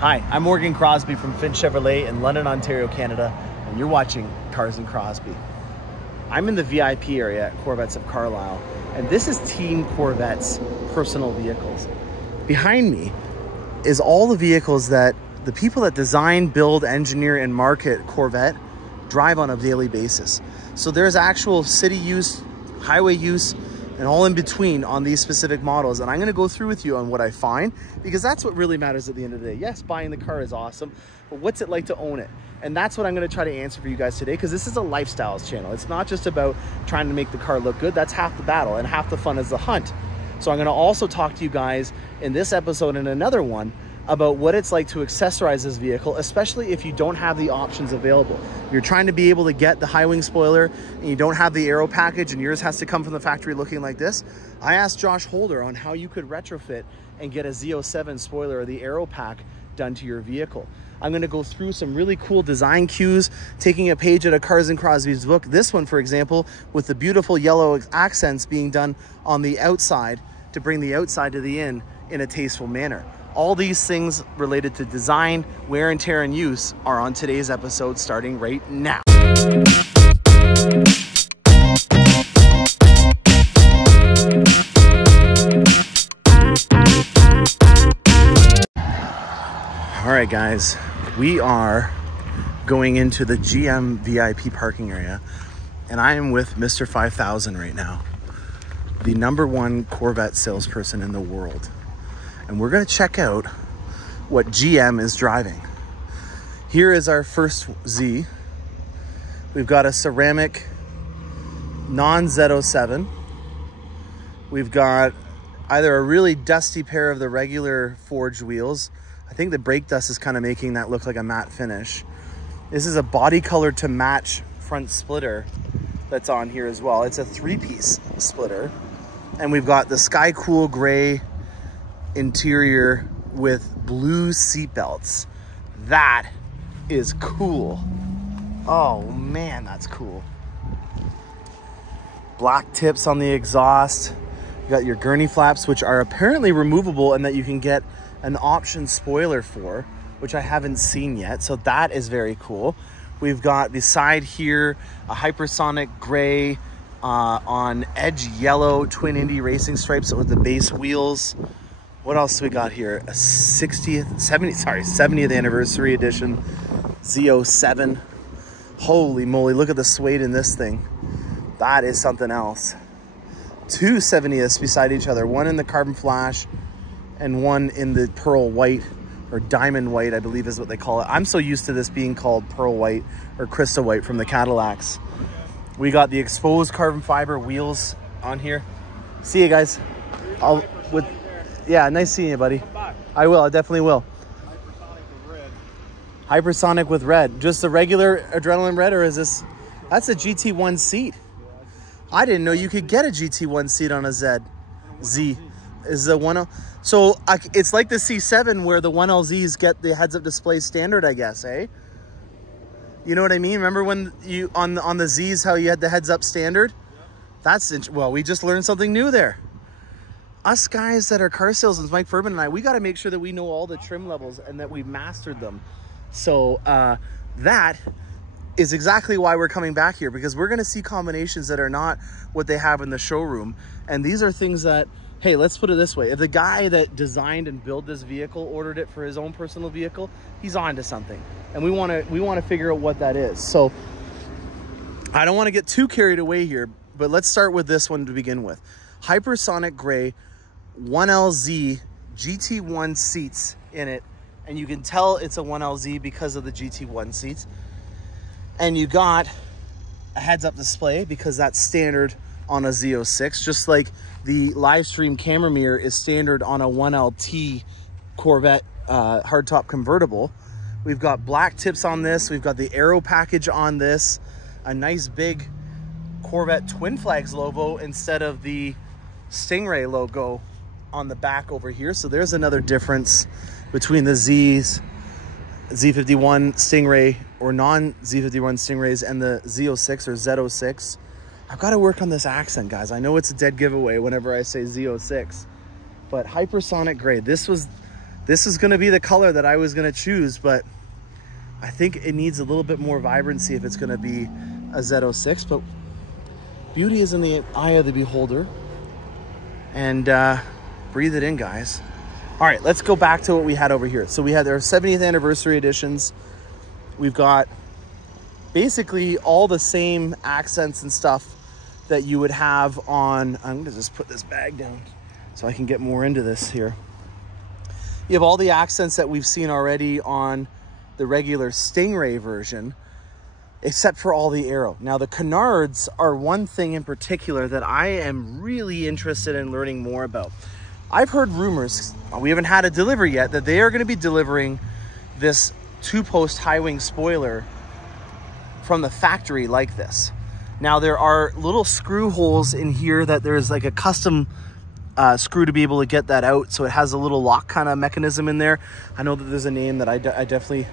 Hi, I'm Morgan Crosbie from Finch Chevrolet in London, Ontario, Canada, and you're watching Cars and Crosbie. I'm in the VIP area at Corvettes of Carlisle, and this is Team Corvette's personal vehicles. Behind me is all the vehicles that the people that design, build, engineer, and market Corvette drive on a daily basis. So there's actual city use, highway use, and all in between on these specific models. And I'm gonna go through with you on what I find, because that's what really matters at the end of the day. Yes, buying the car is awesome, but what's it like to own it? And that's what I'm gonna try to answer for you guys today, because this is a lifestyles channel. It's not just about trying to make the car look good. That's half the battle, and half the fun is the hunt. So I'm gonna also talk to you guys in this episode and another one about what it's like to accessorize this vehicle, especially if you don't have the options available. You're trying to be able to get the high wing spoiler and you don't have the aero package and yours has to come from the factory looking like this. I asked Josh Holder on how you could retrofit and get a Z07 spoiler or the aero pack done to your vehicle. I'm gonna go through some really cool design cues, taking a page out of Cars and Crosbie's book. This one, for example, with the beautiful yellow accents being done on the outside to bring the outside to the in a tasteful manner. All these things related to design, wear and tear, and use are on today's episode, starting right now. All right, guys, we are going into the GM VIP parking area, and I am with Mr. 5000 right now, the #1 Corvette salesperson in the world. And we're gonna check out what GM is driving. Here is our first Z. We've got a ceramic non-Z07. We've got either a really dusty pair of the regular forged wheels. I think the brake dust is kind of making that look like a matte finish. This is a body color to match front splitter that's on here as well. It's a 3-piece splitter. And we've got the Sky Cool gray interior with blue seat belts. That is cool. Oh man, that's cool. Black tips on the exhaust. You got your gurney flaps, which are apparently removable and that you can get an option spoiler for, which I haven't seen yet. So that is very cool. We've got beside here a hypersonic gray on edge yellow twin Indy racing stripes with the base wheels. What else we got here? A 70th anniversary edition Z07. Holy moly, look at the suede in this thing. That is something else. 2 70ths beside each other, one in the carbon flash and one in the pearl white, or diamond white, I believe is what they call it. I'm so used to this being called pearl white or crystal white from the Cadillacs. We got the exposed carbon fiber wheels on here. See you guys. Yeah, nice seeing you, buddy. I will, I definitely will. Hypersonic with red. Just the regular adrenaline red, or is this? That's a GT1 seat. I didn't know you could get a GT1 seat on a Z. Is the 1L. So it's like the C7 where the 1LZs get the heads-up display standard, I guess, eh? You know what I mean? Remember when you, on the Zs, how you had the heads-up standard? That's, well, we just learned something new there. Us guys that are car salesmen, Mike Furman and I, we got to make sure that we know all the trim levels and that we've mastered them. So that is exactly why we're coming back here, because we're going to see combinations that are not what they have in the showroom. And these are things that, hey, let's put it this way. If the guy that designed and built this vehicle ordered it for his own personal vehicle, he's on to something. And we want to figure out what that is. So I don't want to get too carried away here, but let's start with this one to begin with. Hypersonic gray 1LZ GT1 seats in it, and you can tell it's a 1LZ because of the GT1 seats. And you got a heads-up display because that's standard on a Z06, just like the live stream camera mirror is standard on a 1LT Corvette hardtop convertible. We've got black tips on this. We've got the aero package on this, a nice big Corvette Twin Flags logo instead of the Stingray logo on the back over here. So there's another difference between the Z51 Stingray or non-Z51 Stingrays and the Z06 or Z06. I've got to work on this accent, guys. I know it's a dead giveaway whenever I say Z06, but hypersonic gray. This was This is going to be the color that I was going to choose, but I think it needs a little bit more vibrancy if it's going to be a Z06, but beauty is in the eye of the beholder. And breathe it in, guys. All right, let's go back to what we had over here. So we had our 70th anniversary editions. We've got basically all the same accents and stuff that you would have on, I'm gonna just put this bag down so I can get more into this here. You have all the accents that we've seen already on the regular Stingray version, except for all the aero. Now the canards are one thing in particular that I am really interested in learning more about. I've heard rumors, we haven't had a delivery yet, that they are going to be delivering this 2-post high wing spoiler from the factory like this. Now there are little screw holes in here that there's like a custom screw to be able to get that out, so it has a little lock kind of mechanism in there. I know that there's a name that I definitely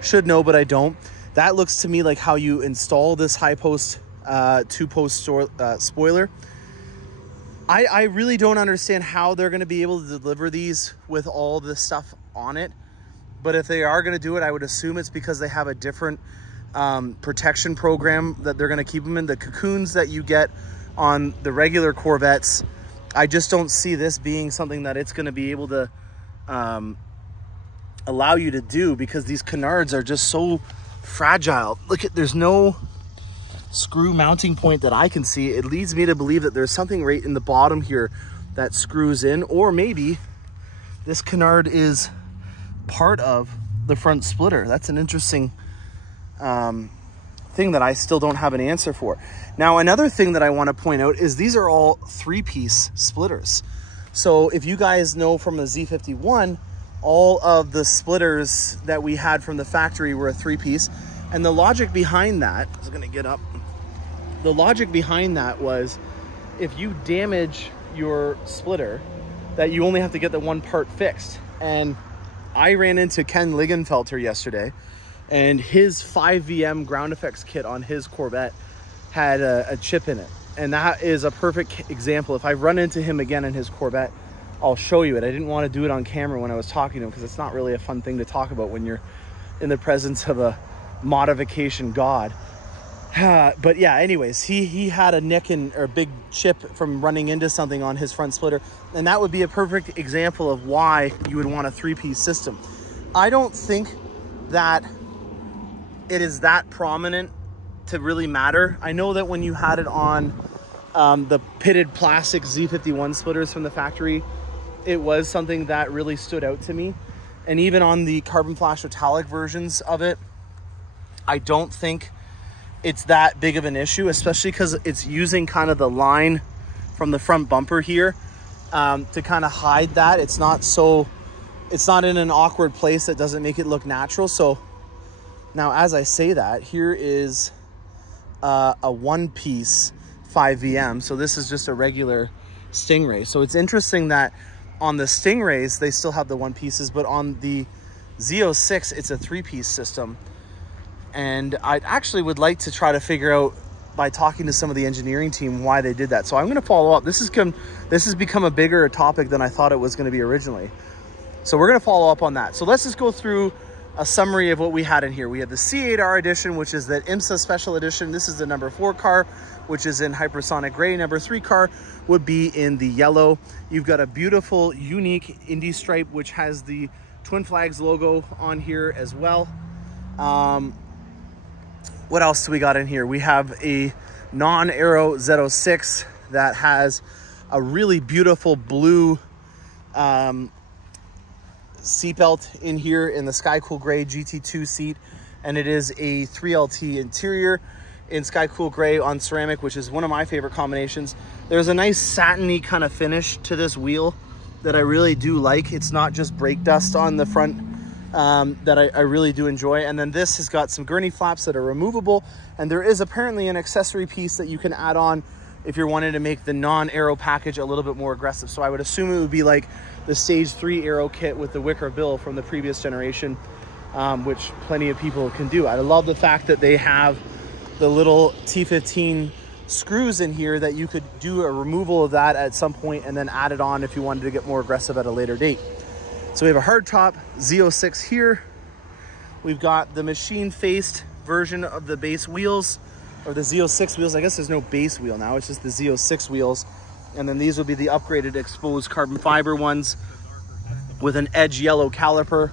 should know, but I don't. That looks to me like how you install this high post 2-post spoiler. I really don't understand how they're going to be able to deliver these with all this stuff on it, but if they are going to do it, I would assume it's because they have a different protection program that they're going to keep them in. The cocoons that you get on the regular Corvettes, I just don't see this being something that it's going to be able to allow you to do, because these canards are just so fragile. Look at, there's no screw mounting point that I can see. It leads me to believe that there's something right in the bottom here that screws in, or maybe this canard is part of the front splitter. That's an interesting thing that I still don't have an answer for. Now, another thing that I want to point out is these are all 3-piece splitters. So if you guys know from the Z51, all of the splitters that we had from the factory were a 3-piece. And the logic behind that, I was going to get up. The logic behind that was, if you damage your splitter, that you only have to get the one part fixed. And I ran into Ken Ligenfelter yesterday, and his 5VM ground effects kit on his Corvette had a chip in it. And that is a perfect example. If I run into him again in his Corvette, I'll show you it. I didn't want to do it on camera when I was talking to him, because it's not really a fun thing to talk about when you're in the presence of a modification god. But yeah, anyways, he had a nick or a big chip from running into something on his front splitter, and that would be a perfect example of why you would want a 3-piece system. I don't think that it is that prominent to really matter. I know that when you had it on the pitted plastic Z51 splitters from the factory, it was something that really stood out to me. And even on the carbon flash metallic versions of it, I don't think it's that big of an issue, especially because it's using kind of the line from the front bumper here to kind of hide that. It's not in an awkward place that doesn't make it look natural. So now, as I say that, here is a 1-piece 5VM. So this is just a regular Stingray. So it's interesting that on the Stingrays, they still have the 1 pieces, but on the Z06, it's a 3-piece system. And I actually would like to try to figure out, by talking to some of the engineering team, why they did that. So I'm going to follow up. This has become a bigger topic than I thought it was going to be originally. So we're going to follow up on that. So let's just go through a summary of what we had in here. We had the C8R edition, which is the IMSA special edition. This is the number 4 car, which is in hypersonic gray. Number 3 car would be in the yellow. You've got a beautiful, unique Indy stripe, which has the Twin Flags logo on here as well. What else do we got in here? We have a non-aero Z06 that has a really beautiful blue seatbelt in here in the Sky Cool Gray GT2 seat, and it is a 3LT interior in Sky Cool Gray on ceramic, which is one of my favorite combinations. There's a nice satiny kind of finish to this wheel that I really do like. It's not just brake dust on the front that I really do enjoy. And then this has got some gurney flaps that are removable, and there is apparently an accessory piece that you can add on if you're wanting to make the non-aero package a little bit more aggressive. So I would assume it would be like the Stage 3 aero kit with the wicker bill from the previous generation, which plenty of people can do. I love the fact that they have the little T15 screws in here that you could do a removal of that at some point and then add it on if you wanted to get more aggressive at a later date. So we have a hardtop Z06 here. We've got the machine-faced version of the base wheels, or the Z06 wheels. I guess there's no base wheel now, it's just the Z06 wheels. And then these will be the upgraded exposed carbon fiber ones with an edge yellow caliper.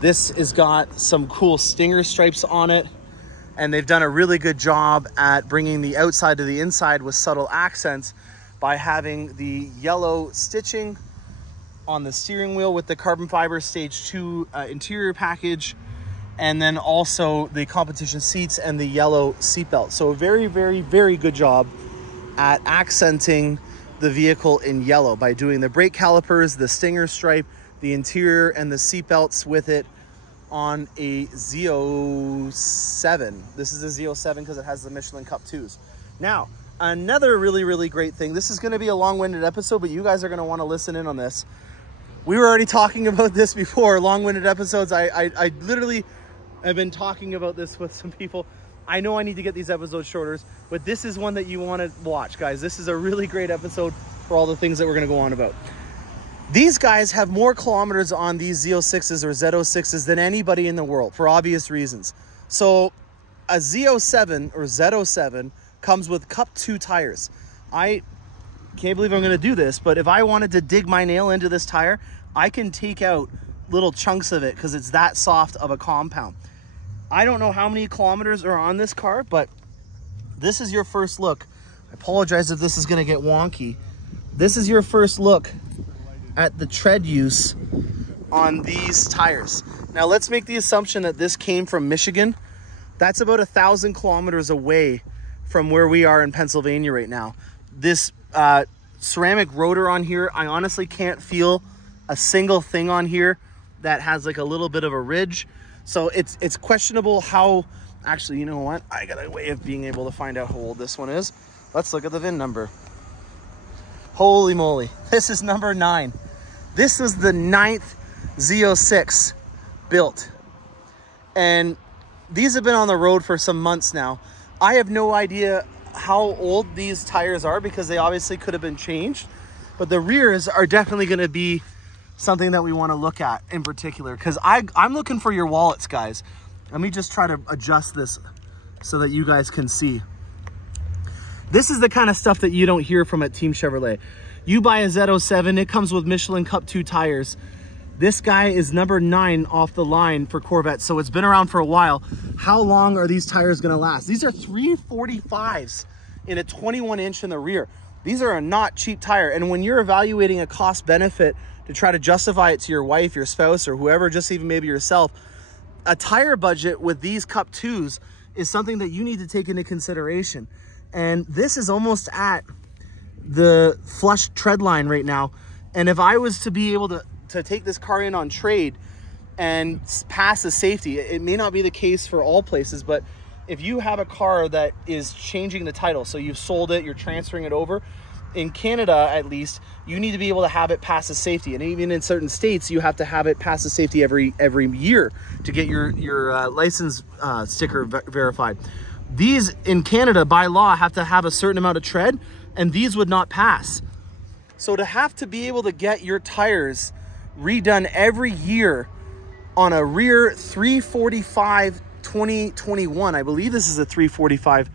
This has got some cool stinger stripes on it, and they've done a really good job at bringing the outside to the inside with subtle accents by having the yellow stitching on the steering wheel with the carbon fiber stage 2 interior package, and then also the competition seats and the yellow seatbelt. So a very, very, very good job at accenting the vehicle in yellow by doing the brake calipers, the stinger stripe, the interior, and the seatbelts with it on a Z07. This is a Z07 because it has the Michelin Cup 2s. Now, another really, really great thing. This is going to be a long-winded episode, but you guys are going to want to listen in on this. We were already talking about this before, long-winded episodes. I literally have been talking about this with some people. I know I need to get these episodes shorter, but this is one that you want to watch, guys. This is a really great episode for all the things that we're going to go on about. These guys have more kilometers on these Z06's or Z06's than anybody in the world for obvious reasons. So a Z07 or Z07 comes with Cup 2 tires. I can't believe I'm going to do this, but if I wanted to dig my nail into this tire, I can take out little chunks of it because it's that soft of a compound. I don't know how many kilometers are on this car, but this is your first look. I apologize if this is going to get wonky. This is your first look at the tread use on these tires. Now let's make the assumption that this came from Michigan. That's about 1,000 kilometers away from where we are in Pennsylvania right now. This ceramic rotor on here, I honestly can't feel a single thing on here that has like a little bit of a ridge. So it's questionable how, actually, you know what? I got a way of being able to find out how old this one is. Let's look at the VIN number. Holy moly, this is number 9. This was the 9th Z06 built. And these have been on the road for some months now. I have no idea how old these tires are because they obviously could have been changed. But the rears are definitely going to be something that we want to look at in particular, because I'm looking for your wallets, guys. Let me just try to adjust this so that you guys can see. This is the kind of stuff that you don't hear from at Team Chevrolet. You buy a Z07, it comes with Michelin Cup 2 tires. This guy is number 9 off the line for Corvettes, so it's been around for a while. How long are these tires going to last? These are 345s in a 21-inch in the rear. These are a not cheap tire, and when you're evaluating a cost benefit to try to justify it to your wife, your spouse, or whoever, just even maybe yourself, a tire budget with these Cup 2s is something that you need to take into consideration. And this is almost at the flush tread line right now. And if I was to be able to take this car in on trade and pass the safety, it may not be the case for all places, but if you have a car that is changing the title, so you've sold it, you're transferring it over, in Canada, at least, you need to be able to have it pass the safety. And even in certain states, you have to have it pass the safety every year to get your license sticker verified. These in Canada, by law, have to have a certain amount of tread, and these would not pass. So to have to be able to get your tires redone every year on a rear 345 2021, I believe this is a 345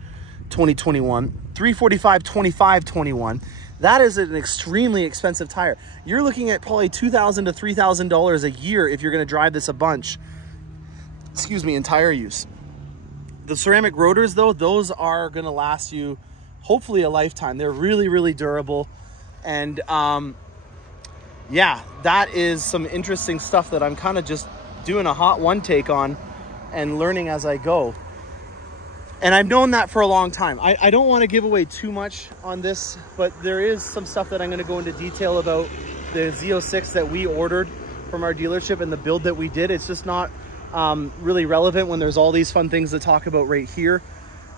2021, 345 25 21, that is an extremely expensive tire. You're looking at probably $2,000 to $3,000 a year if you're going to drive this a bunch, excuse me, in tire use. The ceramic rotors, though, those are going to last you hopefully a lifetime. They're really, really durable. And yeah, that is some interesting stuff that I'm kind of just doing a hot one take on and learning as I go. And I've known that for a long time. I don't want to give away too much on this, but there is some stuff that I'm going to go into detail about the Z06 that we ordered from our dealership and the build that we did. It's just not really relevant when there's all these fun things to talk about right here.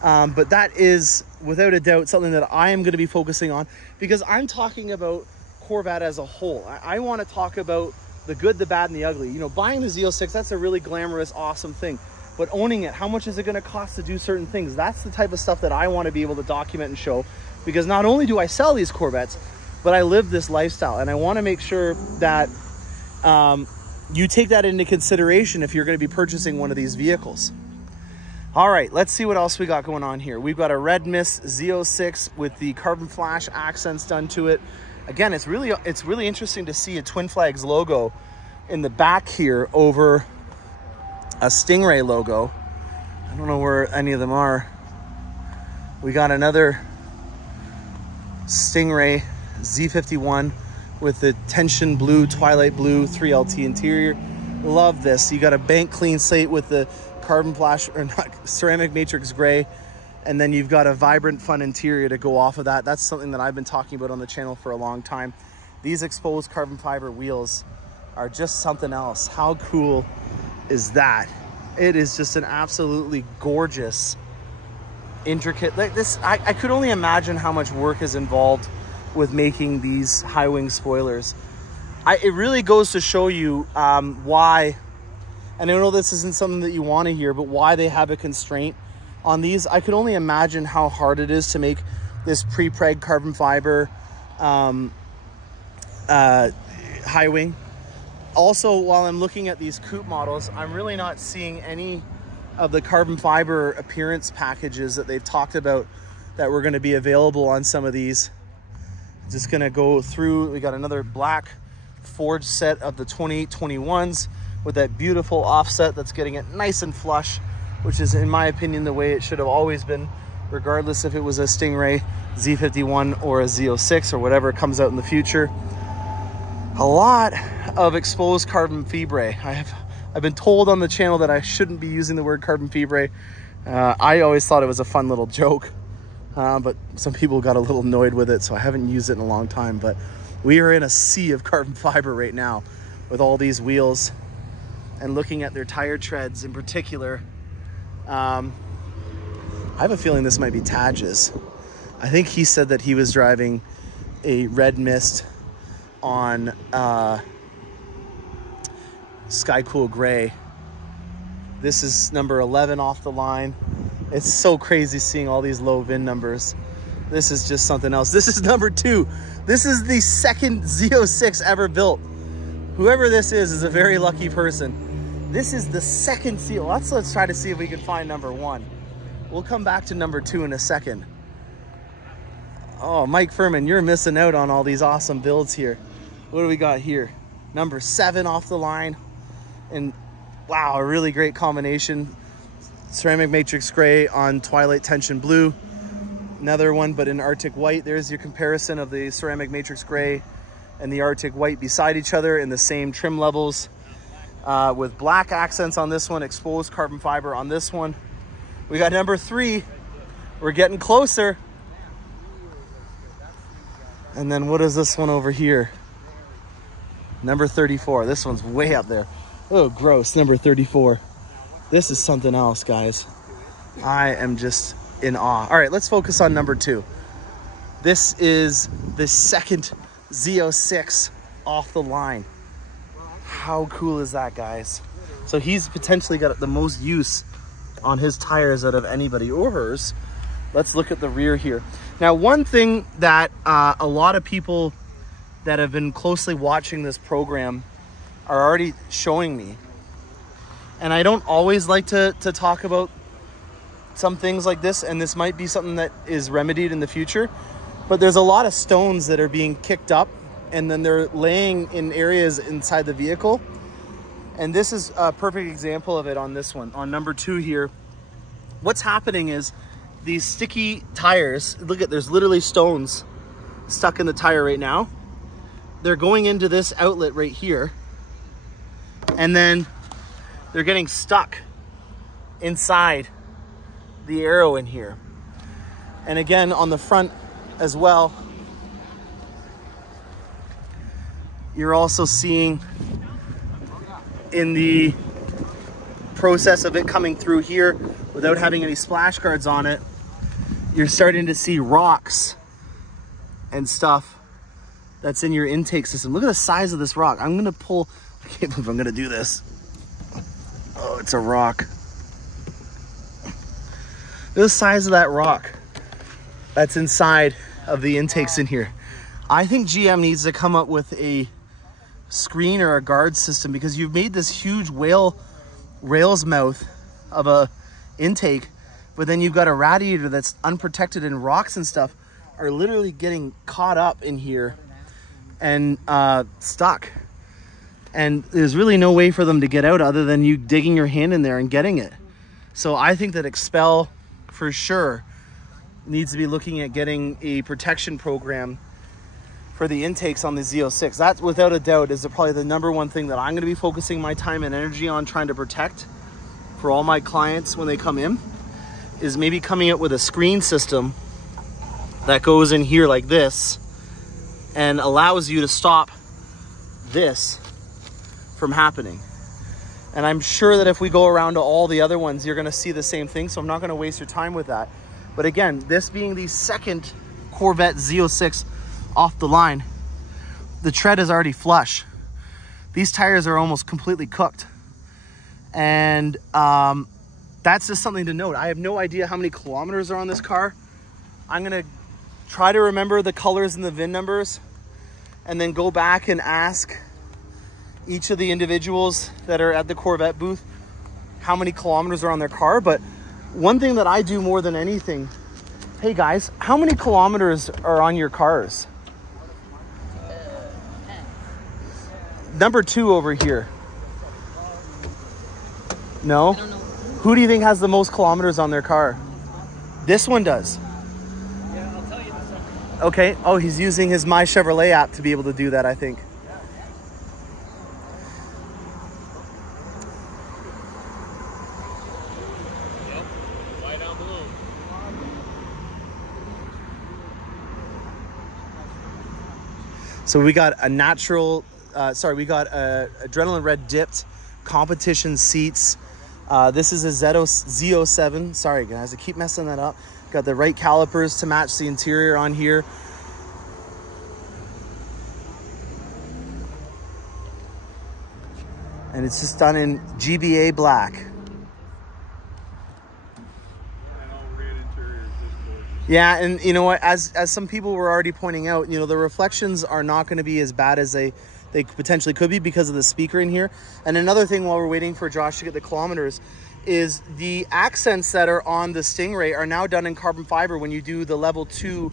But that is, without a doubt, something that I am going to be focusing on because I'm talking about Corvette as a whole. I want to talk about the good, the bad, and the ugly. You know, buying the Z06, that's a really glamorous, awesome thing. But owning it, how much is it going to cost to do certain things? That's the type of stuff that I want to be able to document and show, because not only do I sell these Corvettes, but I live this lifestyle, and I want to make sure that you take that into consideration if you're going to be purchasing one of these vehicles. All right, let's see what else we got going on here. We've got a red mist Z06 with the carbon flash accents done to it. Again, it's really interesting to see a Twin Flags logo in the back here over a Stingray logo. I don't know where any of them are. We got another Stingray Z51 with the tension blue, twilight blue 3LT interior. Love this. You got a bank clean slate with the carbon flash, or not, ceramic matrix gray, and then you've got a vibrant fun interior to go off of that. That's something that I've been talking about on the channel for a long time. These exposed carbon fiber wheels are just something else. How cool is that? It is just an absolutely gorgeous, intricate, like this. I could only imagine how much work is involved with making these high wing spoilers. It really goes to show you why, and I know this isn't something that you want to hear, but why they have a constraint on these. I could only imagine how hard it is to make this pre-preg carbon fiber high wing. Also, while I'm looking at these coupe models, I'm really not seeing any of the carbon fiber appearance packages that they've talked about that were going to be available on some of these. Just going to go through. We got another black forged set of the 2821s with that beautiful offset that's getting it nice and flush, which is, in my opinion, the way it should have always been, regardless if it was a Stingray Z51 or a Z06 or whatever comes out in the future. A lot of exposed carbon fibre. I've been told on the channel that I shouldn't be using the word carbon fibre. I always thought it was a fun little joke, but some people got a little annoyed with it, so I haven't used it in a long time. But we are in a sea of carbon fiber right now with all these wheels, and looking at their tire treads in particular. I have a feeling this might be Taj's. I think he said that he was driving a red mist on Sky Cool Gray. This is number 11 off the line. It's so crazy seeing all these low VIN numbers. This is just something else. This is number 2. This is the second Z06 ever built. Whoever this is a very lucky person. This is the second seal. Let's try to see if we can find number 1. We'll come back to number 2 in a second. Oh, Mike Furman, you're missing out on all these awesome builds here. What do we got here? Number 7 off the line. And wow, a really great combination. Ceramic matrix gray on twilight tension blue. Another one, but in Arctic white. There's your comparison of the ceramic matrix gray and the Arctic white beside each other in the same trim levels. With black accents on this one, exposed carbon fiber on this one. We got number 3. We're getting closer. And then what is this one over here? Number 34. This one's way up there. Oh, gross. Number 34. This is something else, guys. I am just in awe. All right, let's focus on number 2. This is the second Z06 off the line. How cool is that, guys? So he's potentially got the most use on his tires out of anybody, or hers. Let's look at the rear here. Now, one thing that a lot of people that have been closely watching this program are already showing me, and I don't always like to talk about some things like this, and this might be something that is remedied in the future, but there's a lot of stones that are being kicked up, and then they're laying in areas inside the vehicle. And this is a perfect example of it on this one, on number 2 here. What's happening is these sticky tires, look at, there's literally stones stuck in the tire right now. They're going into this outlet right here, and then they're getting stuck inside the arrow in here. And again, on the front as well, you're also seeing in the process of it coming through here without having any splash guards on it, you're starting to see rocks and stuff that's in your intake system. Look at the size of this rock. I'm gonna pull, I can't believe I'm gonna do this. Oh, it's a rock. Look at the size of that rock that's inside of the intakes in here. I think GM needs to come up with a screen or a guard system, because you've made this huge rail's mouth of a intake, but then you've got a radiator that's unprotected, and rocks and stuff are literally getting caught up in here and stuck. And there's really no way for them to get out other than you digging your hand in there and getting it. So I think that Expel for sure needs to be looking at getting a protection program for the intakes on the Z06. That, without a doubt, is probably the #1 thing that I'm going to be focusing my time and energy on trying to protect for all my clients when they come in, is maybe coming up with a screen system that goes in here like this and allows you to stop this from happening. And I'm sure that if we go around to all the other ones, you're going to see the same thing, so I'm not going to waste your time with that. But again, this being the second Corvette Z06 off the line, the tread is already flush. These tires are almost completely cooked. And that's just something to note. I have no idea how many kilometers are on this car. I'm gonna try to remember the colors and the VIN numbers, and then go back and ask each of the individuals that are at the Corvette booth how many kilometers are on their car. But one thing that I do more than anything, hey guys, how many kilometers are on your cars? Number 2 over here. No? I don't know. Who do you think has the most kilometers on their car? This one does. Yeah, I'll tell you in a second. Okay. Oh, he's using his My Chevrolet app to be able to do that, I think. Yep. Right down below. So we got a natural, we got a adrenaline red dipped competition seats. This is a Z07. Sorry guys, I keep messing that up. Got the right calipers to match the interior on here. And it's just done in GBA black. Yeah, and you know what, as some people were already pointing out, you know, the reflections are not going to be as bad as they potentially could be because of the speaker in here. And another thing while we're waiting for Josh to get the kilometers is the accents that are on the Stingray are now done in carbon fiber when you do the level 2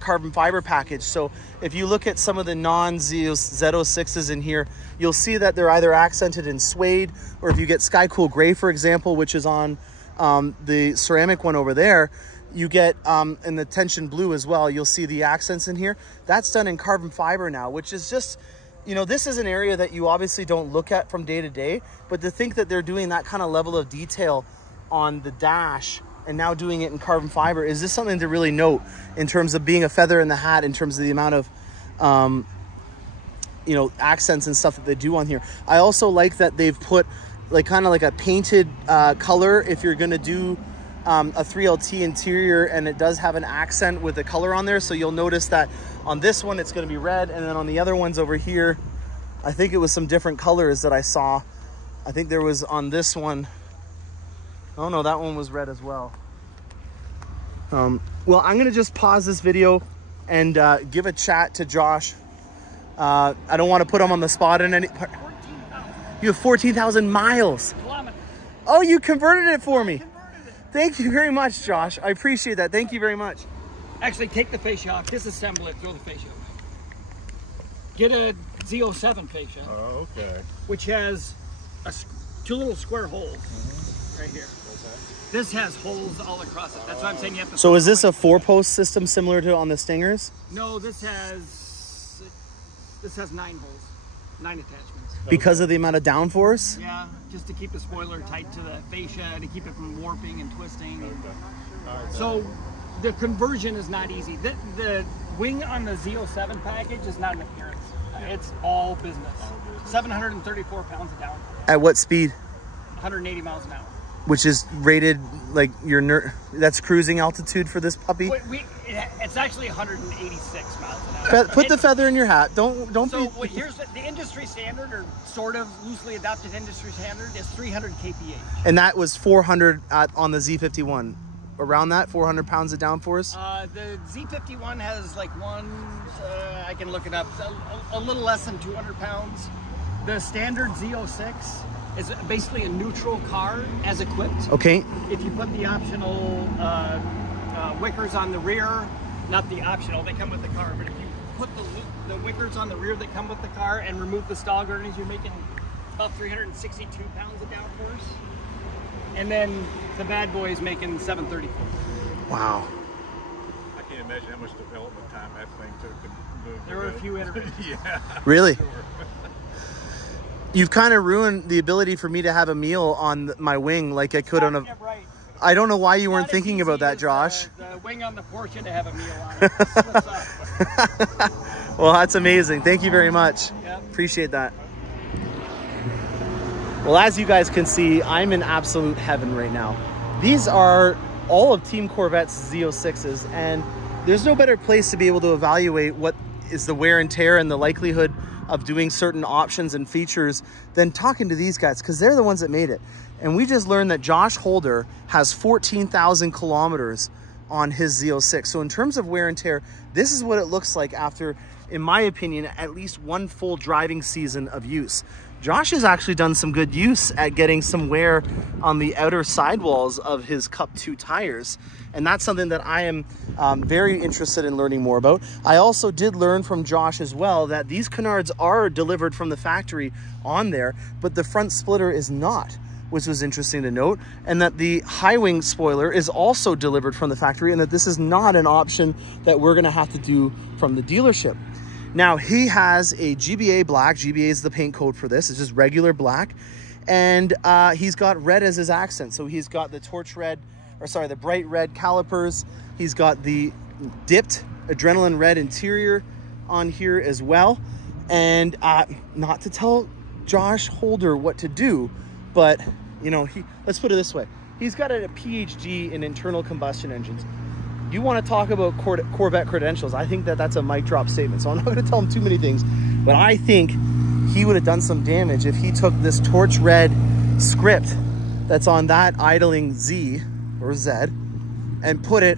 carbon fiber package. So if you look at some of the non-Z06's in here, you'll see that they're either accented in suede, or if you get Sky Cool Gray, for example, which is on the ceramic one over there, you get in the tension blue as well, you'll see the accents in here. That's done in carbon fiber now, which is just, you know, this is an area that you obviously don't look at from day to day, but to think that they're doing that kind of level of detail on the dash and now doing it in carbon fiber is just something to really note in terms of being a feather in the hat in terms of the amount of you know, accents and stuff that they do on here. I also like that they've put like kind of like a painted color if you're gonna do a 3LT interior, and it does have an accent with the color on there. So you'll notice that on this one it's going to be red, and then on the other ones over here, I think it was some different colors that I saw. I think there was on this one, oh no, that one was red as well. Well, I'm going to just pause this video and give a chat to Josh. I don't want to put him on the spot in any part. You have 14,000 miles. Kilometers. Oh, you converted it for me. Thank you very much, Josh. I appreciate that. Thank you very much. Actually, take the fascia off, disassemble it, throw the fascia away. Get a Z07 fascia. Oh, okay. Which has two little square holes right here. Okay. This has holes all across it. That's why I'm saying you have to. So is this a 4-post system similar to on the Stingers? No, this has 9 holes, 9 attachments. Because of the amount of downforce? Yeah, just to keep the spoiler tight to the fascia, to keep it from warping and twisting. Right, so the conversion is not easy. The wing on the Z07 package is not an appearance. It's all business. 734 pounds of down. At what speed? 180 miles an hour. Which is rated like that's cruising altitude for this puppy? It's actually 186 miles an hour. Put the feather in your hat. Don't so be. Here's the industry standard, or sort of loosely adopted industry standard, is 300 kph. And that was 400 on the Z51. around that 400 pounds of downforce? The Z51 has like I can look it up, a little less than 200 pounds. The standard Z06 is basically a neutral car as equipped. Okay. If you put the optional wickers on the rear, not the optional, they come with the car, but if you put the wickers on the rear that come with the car and remove the stall girders, you're making about 362 pounds of downforce. And then the bad boy is making 734. Wow. I can't imagine how much development time that thing took to move. There were a few iterations. Yeah. Really? You've kind of ruined the ability for me to have a meal on my wing like I could on a... Right. I don't know why you weren't thinking about that, Josh. The wing on the Porsche to have a meal on it. It splits up. Well, that's amazing. Thank you very much. Yep. Appreciate that. Well, as you guys can see, I'm in absolute heaven right now. These are all of Team Corvette's Z06's, and there's no better place to be able to evaluate what is the wear and tear and the likelihood of doing certain options and features than talking to these guys, because they're the ones that made it. And we just learned that Josh Holder has 14,000 kilometers on his Z06. So in terms of wear and tear, this is what it looks like after, in my opinion, at least one full driving season of use. Josh has actually done some good use at getting some wear on the outer sidewalls of his Cup 2 tires. And that's something that I am very interested in learning more about. I also did learn from Josh as well that these canards are delivered from the factory on there, but the front splitter is not, which was interesting to note, and that the high wing spoiler is also delivered from the factory, and that this is not an option that we're gonna have to do from the dealership. Now, he has a GBA black. GBA is the paint code for this. It's just regular black. And he's got red as his accent. So he's got the the bright red calipers. He's got the dipped adrenaline red interior on here as well. And not to tell Josh Holder what to do, but, you know, let's put it this way. He's got a PhD in internal combustion engines. You want to talk about Corvette credentials, I think that that's a mic drop statement. So I'm not going to tell him too many things, but I think he would have done some damage if he took this torch red script that's on that idling Z or Z and put it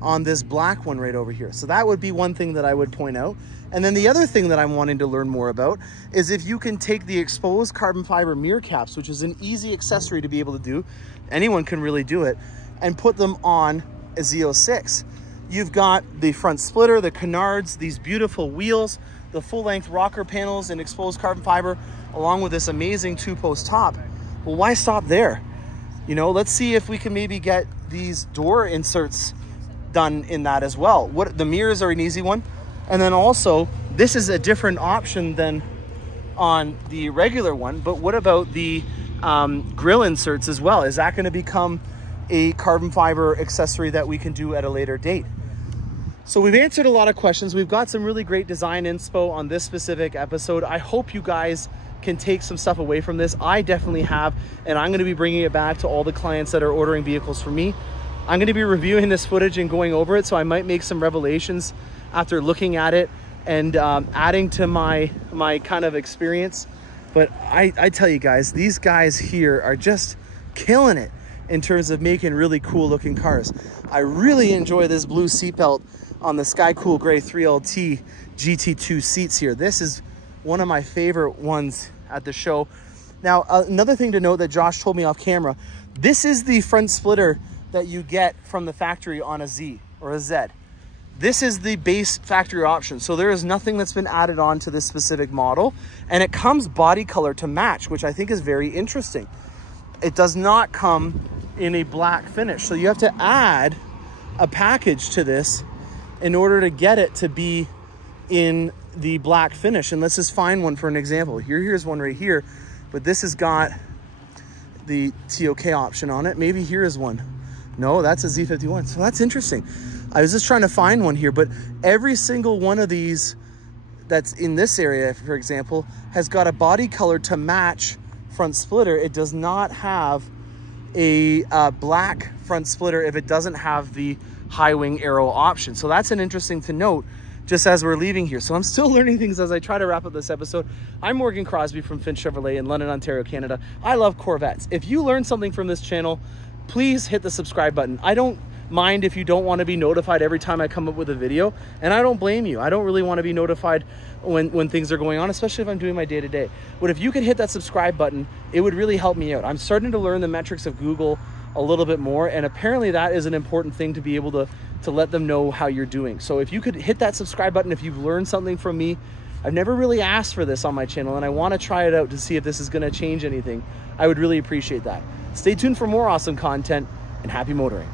on this black one right over here. So that would be one thing that I would point out. And then the other thing that I'm wanting to learn more about is if you can take the exposed carbon fiber mirror caps, which is an easy accessory to be able to do, anyone can really do it, and put them on a Z06. You've got the front splitter, the canards, these beautiful wheels, the full-length rocker panels and exposed carbon fiber, along with this amazing two-post top. Well, why stop there? You know, let's see if we can maybe get these door inserts done in that as well. The mirrors are an easy one. And then also, this is a different option than on the regular one, but what about the grill inserts as well? Is that going to become a carbon fiber accessory that we can do at a later date? So we've answered a lot of questions. We've got some really great design inspo on this specific episode. I hope you guys can take some stuff away from this. I definitely have, and I'm going to be bringing it back to all the clients that are ordering vehicles from me. I'm going to be reviewing this footage and going over it, so I might make some revelations after looking at it and adding to my kind of experience. But I tell you guys, these guys here are just killing it in terms of making really cool looking cars. I really enjoy this blue seatbelt on the Sky Cool Gray 3LT GT2 seats here. This is one of my favorite ones at the show. Now, another thing to note that Josh told me off camera, this is the front splitter that you get from the factory on a Z or a Z. This is the base factory option. So there is nothing that's been added on to this specific model, and it comes body color to match, which I think is very interesting. It does not come in a black finish. So you have to add a package to this in order to get it to be in the black finish. And let's just find one for an example. Here's one right here, but this has got the TOK option on it. Maybe here is one. No, that's a Z51. So that's interesting. I was just trying to find one here, but every single one of these that's in this area, for example, has got a body color to match front splitter. It does not have a black front splitter if it doesn't have the high wing arrow option. So that's an interesting to note just as we're leaving here. So I'm still learning things as I try to wrap up this episode. I'm Morgan Crosbie from Finch Chevrolet in London, Ontario, Canada. I love Corvettes. If you learned something from this channel, please hit the subscribe button. I don't mind if you don't want to be notified every time I come up with a video, and I don't blame you. I don't really want to be notified when things are going on, especially if I'm doing my day-to-day. But if you could hit that subscribe button, it would really help me out. I'm starting to learn the metrics of Google a little bit more, and apparently that is an important thing to be able to let them know how you're doing. So if you could hit that subscribe button, if you've learned something from me, I've never really asked for this on my channel, and I want to try it out to see if this is going to change anything. I would really appreciate that. Stay tuned for more awesome content, and happy motoring.